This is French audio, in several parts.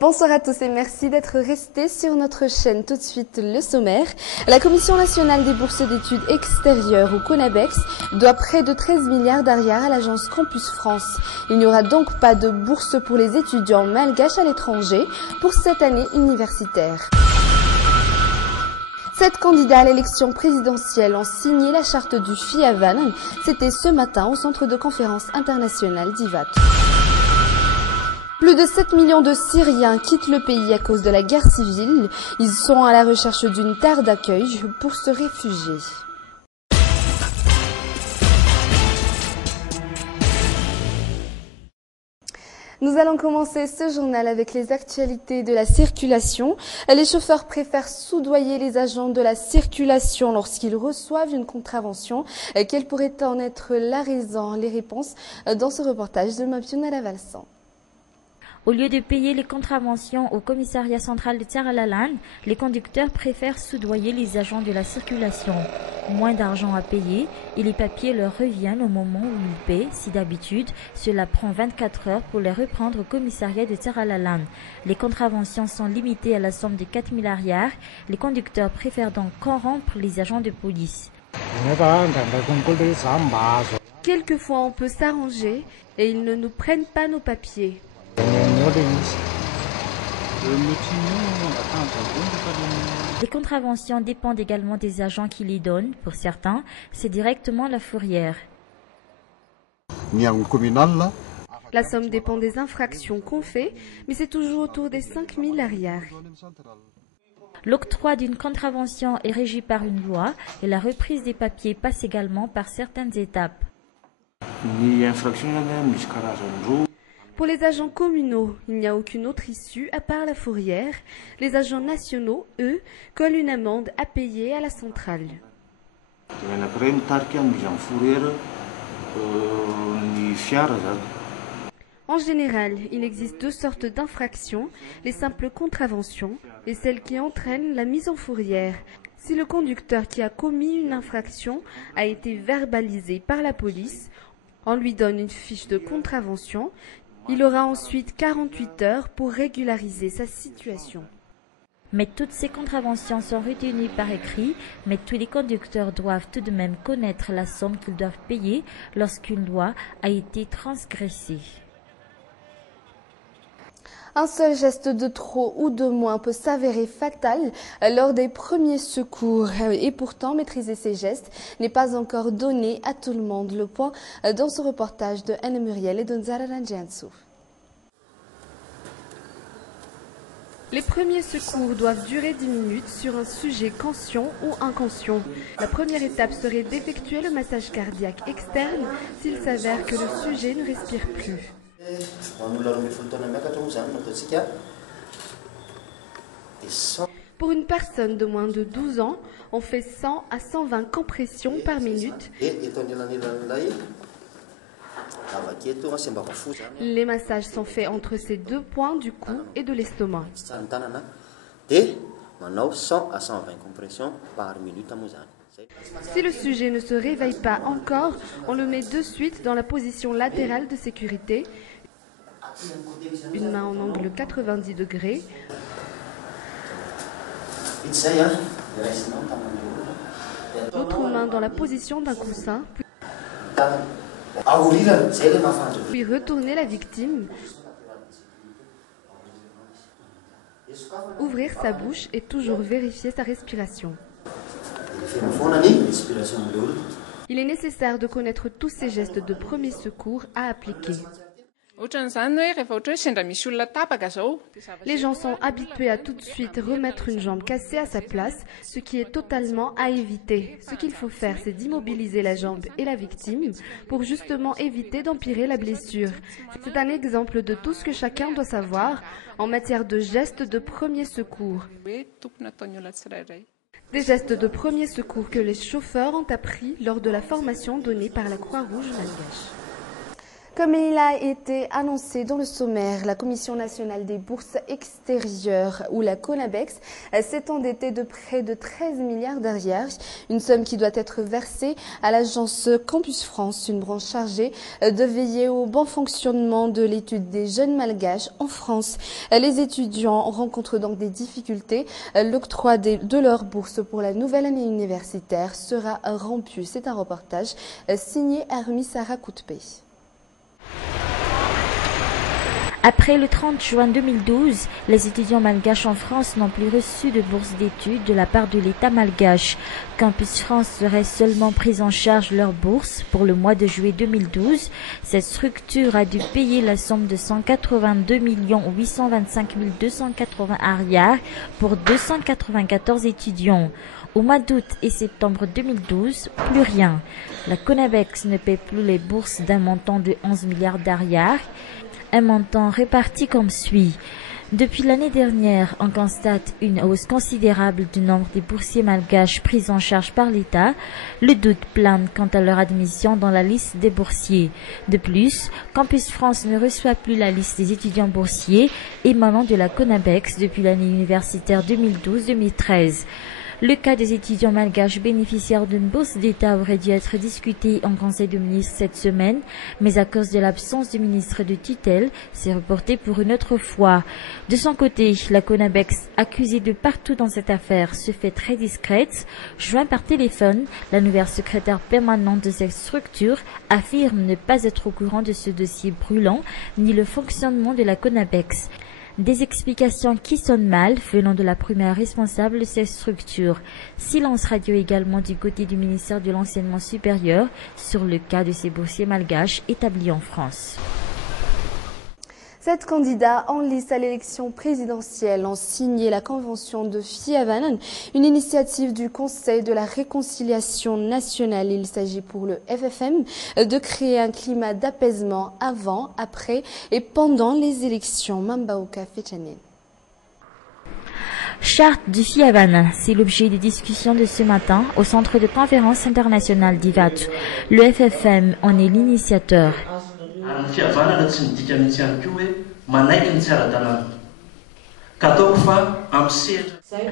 Bonsoir à tous et merci d'être restés sur notre chaîne. Tout de suite, le sommaire. La Commission nationale des bourses d'études extérieures ou CONABEX doit près de 13 milliards d'arrière à l'agence Campus France. Il n'y aura donc pas de bourse pour les étudiants malgaches à l'étranger pour cette année universitaire. 7 candidats à l'élection présidentielle ont signé la charte du FIAVAN. C'était ce matin au centre de conférence internationale d'Ivat. Plus de 7 millions de Syriens quittent le pays à cause de la guerre civile. Ils sont à la recherche d'une terre d'accueil pour se réfugier. Nous allons commencer ce journal avec les actualités de la circulation. Les chauffeurs préfèrent soudoyer les agents de la circulation lorsqu'ils reçoivent une contravention. Quelle pourrait en être la raison? Les réponses dans ce reportage de Mapiona Lavalsan. Au lieu de payer les contraventions au commissariat central de Tiaralalan, les conducteurs préfèrent soudoyer les agents de la circulation. Moins d'argent à payer et les papiers leur reviennent au moment où ils paient. Si d'habitude, cela prend 24 heures pour les reprendre au commissariat de Tiaralalan. Les contraventions sont limitées à la somme de 4 000 arrières. Les conducteurs préfèrent donc corrompre les agents de police. Quelquefois, on peut s'arranger et ils ne nous prennent pas nos papiers. Les contraventions dépendent également des agents qui les donnent. Pour certains, c'est directement la fourrière. La somme dépend des infractions qu'on fait, mais c'est toujours autour des 5 000 arrières. L'octroi d'une contravention est régi par une loi et la reprise des papiers passe également par certaines étapes. Pour les agents communaux, il n'y a aucune autre issue à part la fourrière. Les agents nationaux, eux, collent une amende à payer à la centrale. En général, il existe 2 sortes d'infractions, les simples contraventions et celles qui entraînent la mise en fourrière. Si le conducteur qui a commis une infraction a été verbalisé par la police, on lui donne une fiche de contravention. Il aura ensuite 48 heures pour régulariser sa situation. Mais toutes ces contraventions sont retenues par écrit, mais tous les conducteurs doivent tout de même connaître la somme qu'ils doivent payer lorsqu'une loi a été transgressée. Un seul geste de trop ou de moins peut s'avérer fatal lors des premiers secours. Et pourtant, maîtriser ces gestes n'est pas encore donné à tout le monde. Le point dans ce reportage de Anne Muriel et de Nzara Ranjiansou. Les premiers secours doivent durer 10 minutes sur un sujet conscient ou inconscient. La première étape serait d'effectuer le massage cardiaque externe s'il s'avère que le sujet ne respire plus. Pour une personne de moins de 12 ans, on fait 100 à 120 compressions par minute. Les massages sont faits entre ces 2 points du cou et de l'estomac. Si le sujet ne se réveille pas encore, on le met de suite dans la position latérale de sécurité, une main en angle 90 degrés. L'autre main dans la position d'un coussin, puis retourner la victime, ouvrir sa bouche et toujours vérifier sa respiration. Il est nécessaire de connaître tous ces gestes de premier secours à appliquer. Les gens sont habitués à tout de suite remettre une jambe cassée à sa place, ce qui est totalement à éviter. Ce qu'il faut faire, c'est d'immobiliser la jambe et la victime pour justement éviter d'empirer la blessure. C'est un exemple de tout ce que chacun doit savoir en matière de gestes de premier secours. Des gestes de premier secours que les chauffeurs ont appris lors de la formation donnée par la Croix-Rouge malgache. Comme il a été annoncé dans le sommaire, la Commission nationale des bourses extérieures, ou la CONABEX, s'est endettée de près de 13 milliards d'arrières, une somme qui doit être versée à l'agence Campus France, une branche chargée de veiller au bon fonctionnement de l'étude des jeunes malgaches en France. Les étudiants rencontrent donc des difficultés. L'octroi de leurs bourses pour la nouvelle année universitaire sera rompu. C'est un reportage signé Armi Sarah Koutpe. Après le 30 juin 2012, les étudiants malgaches en France n'ont plus reçu de bourse d'études de la part de l'État malgache. Campus France serait seulement pris en charge leur bourse pour le mois de juillet 2012. Cette structure a dû payer la somme de 182 825 280 arrières pour 294 étudiants. Au mois d'août et septembre 2012, plus rien. La CONABEX ne paie plus les bourses d'un montant de 11 milliards d'arrières. Un montant réparti comme suit. Depuis l'année dernière, on constate une hausse considérable du nombre des boursiers malgaches pris en charge par l'État. Le doute plane quant à leur admission dans la liste des boursiers. De plus, Campus France ne reçoit plus la liste des étudiants boursiers émanant de la CONABEX depuis l'année universitaire 2012-2013. Le cas des étudiants malgaches bénéficiaires d'une bourse d'État aurait dû être discuté en Conseil de ministres cette semaine, mais à cause de l'absence du ministre de tutelle, c'est reporté pour une autre fois. De son côté, la CONABEX, accusée de partout dans cette affaire, se fait très discrète. Joint par téléphone, la nouvelle secrétaire permanente de cette structure affirme ne pas être au courant de ce dossier brûlant, ni le fonctionnement de la CONABEX. Des explications qui sonnent mal venant de la première responsable de cette structure. Silence radio également du côté du ministère de l'Enseignement supérieur sur le cas de ces boursiers malgaches établis en France. 7 candidats en lice à l'élection présidentielle ont signé la convention de Fiavanen, une initiative du Conseil de la réconciliation nationale. Il s'agit pour le FFM de créer un climat d'apaisement avant, après et pendant les élections. Mambaouka Fechanen. Charte du Fiavanen, c'est l'objet des discussions de ce matin au Centre de conférence internationale d'Ivat. Le FFM en est l'initiateur.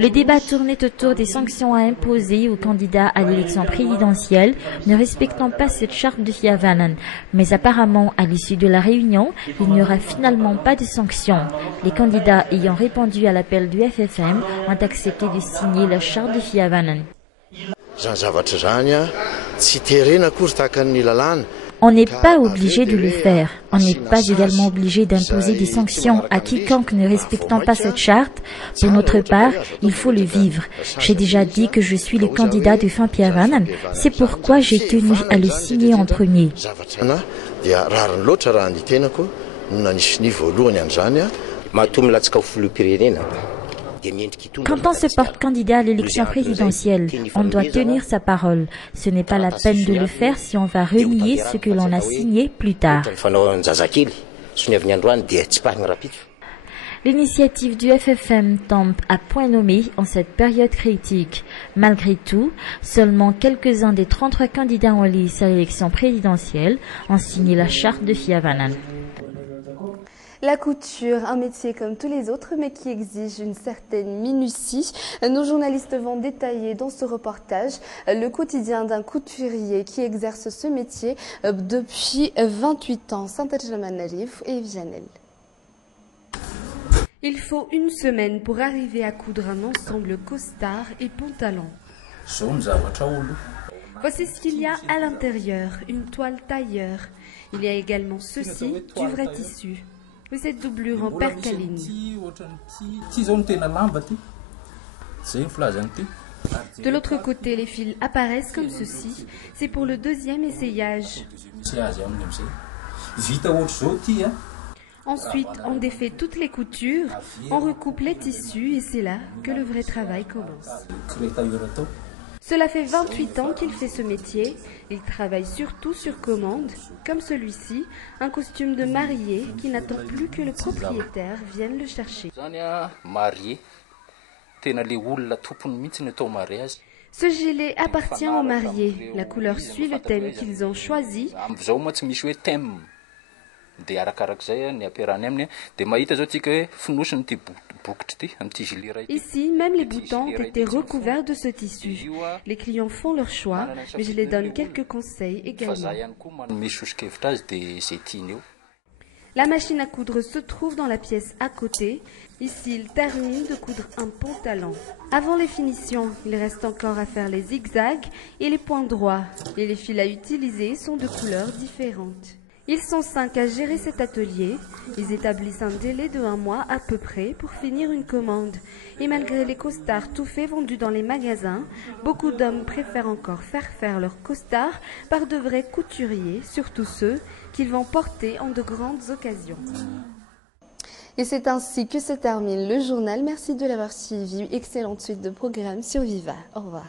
Le débat tournait autour des sanctions à imposer aux candidats à l'élection présidentielle ne respectant pas cette charte de Fiavanen. Mais apparemment, à l'issue de la réunion, il n'y aura finalement pas de sanctions. Les candidats ayant répondu à l'appel du FFM ont accepté de signer la charte de Fiavanen. On n'est pas obligé de le faire. On n'est pas également obligé d'imposer des sanctions à quiconque ne respectant pas cette charte. Pour notre part, il faut le vivre. J'ai déjà dit que je suis le candidat de Fiavanen. C'est pourquoi j'ai tenu à le signer en premier. Quand on se porte candidat à l'élection présidentielle, on doit tenir sa parole. Ce n'est pas la peine de le faire si on va renier ce que l'on a signé plus tard. L'initiative du FFM tombe à point nommé en cette période critique. Malgré tout, seulement quelques-uns des 33 candidats en lice à l'élection présidentielle ont signé la charte de Fiavanen. La couture, un métier comme tous les autres, mais qui exige une certaine minutie. Nos journalistes vont détailler dans ce reportage le quotidien d'un couturier qui exerce ce métier depuis 28 ans. Saint-Adjaman-Narif et Vianel. Il faut une semaine pour arriver à coudre un ensemble costard et pantalon. Voici ce qu'il y a à l'intérieur, une toile tailleur. Il y a également ceci, du vrai tissu. Cette doublure en percaline. De l'autre côté, les fils apparaissent comme ceci. C'est pour le deuxième essayage. Ensuite, on défait toutes les coutures, on recoupe les tissus et c'est là que le vrai travail commence. Cela fait 28 ans qu'il fait ce métier. Il travaille surtout sur commande, comme celui-ci, un costume de mariée qui n'attend plus que le propriétaire vienne le chercher. Ce gilet appartient aux mariés. La couleur suit le thème qu'ils ont choisi. dia arakarak'izay ny ampiarahany aminy dia mahita zao tsika hoe fonosiny ty bokitra ty am'ty gilet ray. Ici, même les boutons ont été recouverts de ce tissu. Les clients font leur choix, mais je les donne quelques conseils également. Fa za ihany koa manome sosokevitra azy dia zay tiany eo. La machine à coudre se trouve dans la pièce à côté. Ici, il termine de coudre un pantalon. Avant les finitions, il reste encore à faire les zigzags et les points droits. Et les fils à utiliser sont de couleurs différentes. Ils sont 5 à gérer cet atelier. Ils établissent un délai de 1 mois à peu près pour finir une commande. Et malgré les costards tout faits vendus dans les magasins, beaucoup d'hommes préfèrent encore faire leurs costards par de vrais couturiers, surtout ceux qu'ils vont porter en de grandes occasions. Et c'est ainsi que se termine le journal. Merci de l'avoir suivi. Excellente suite de programmes sur Viva. Au revoir.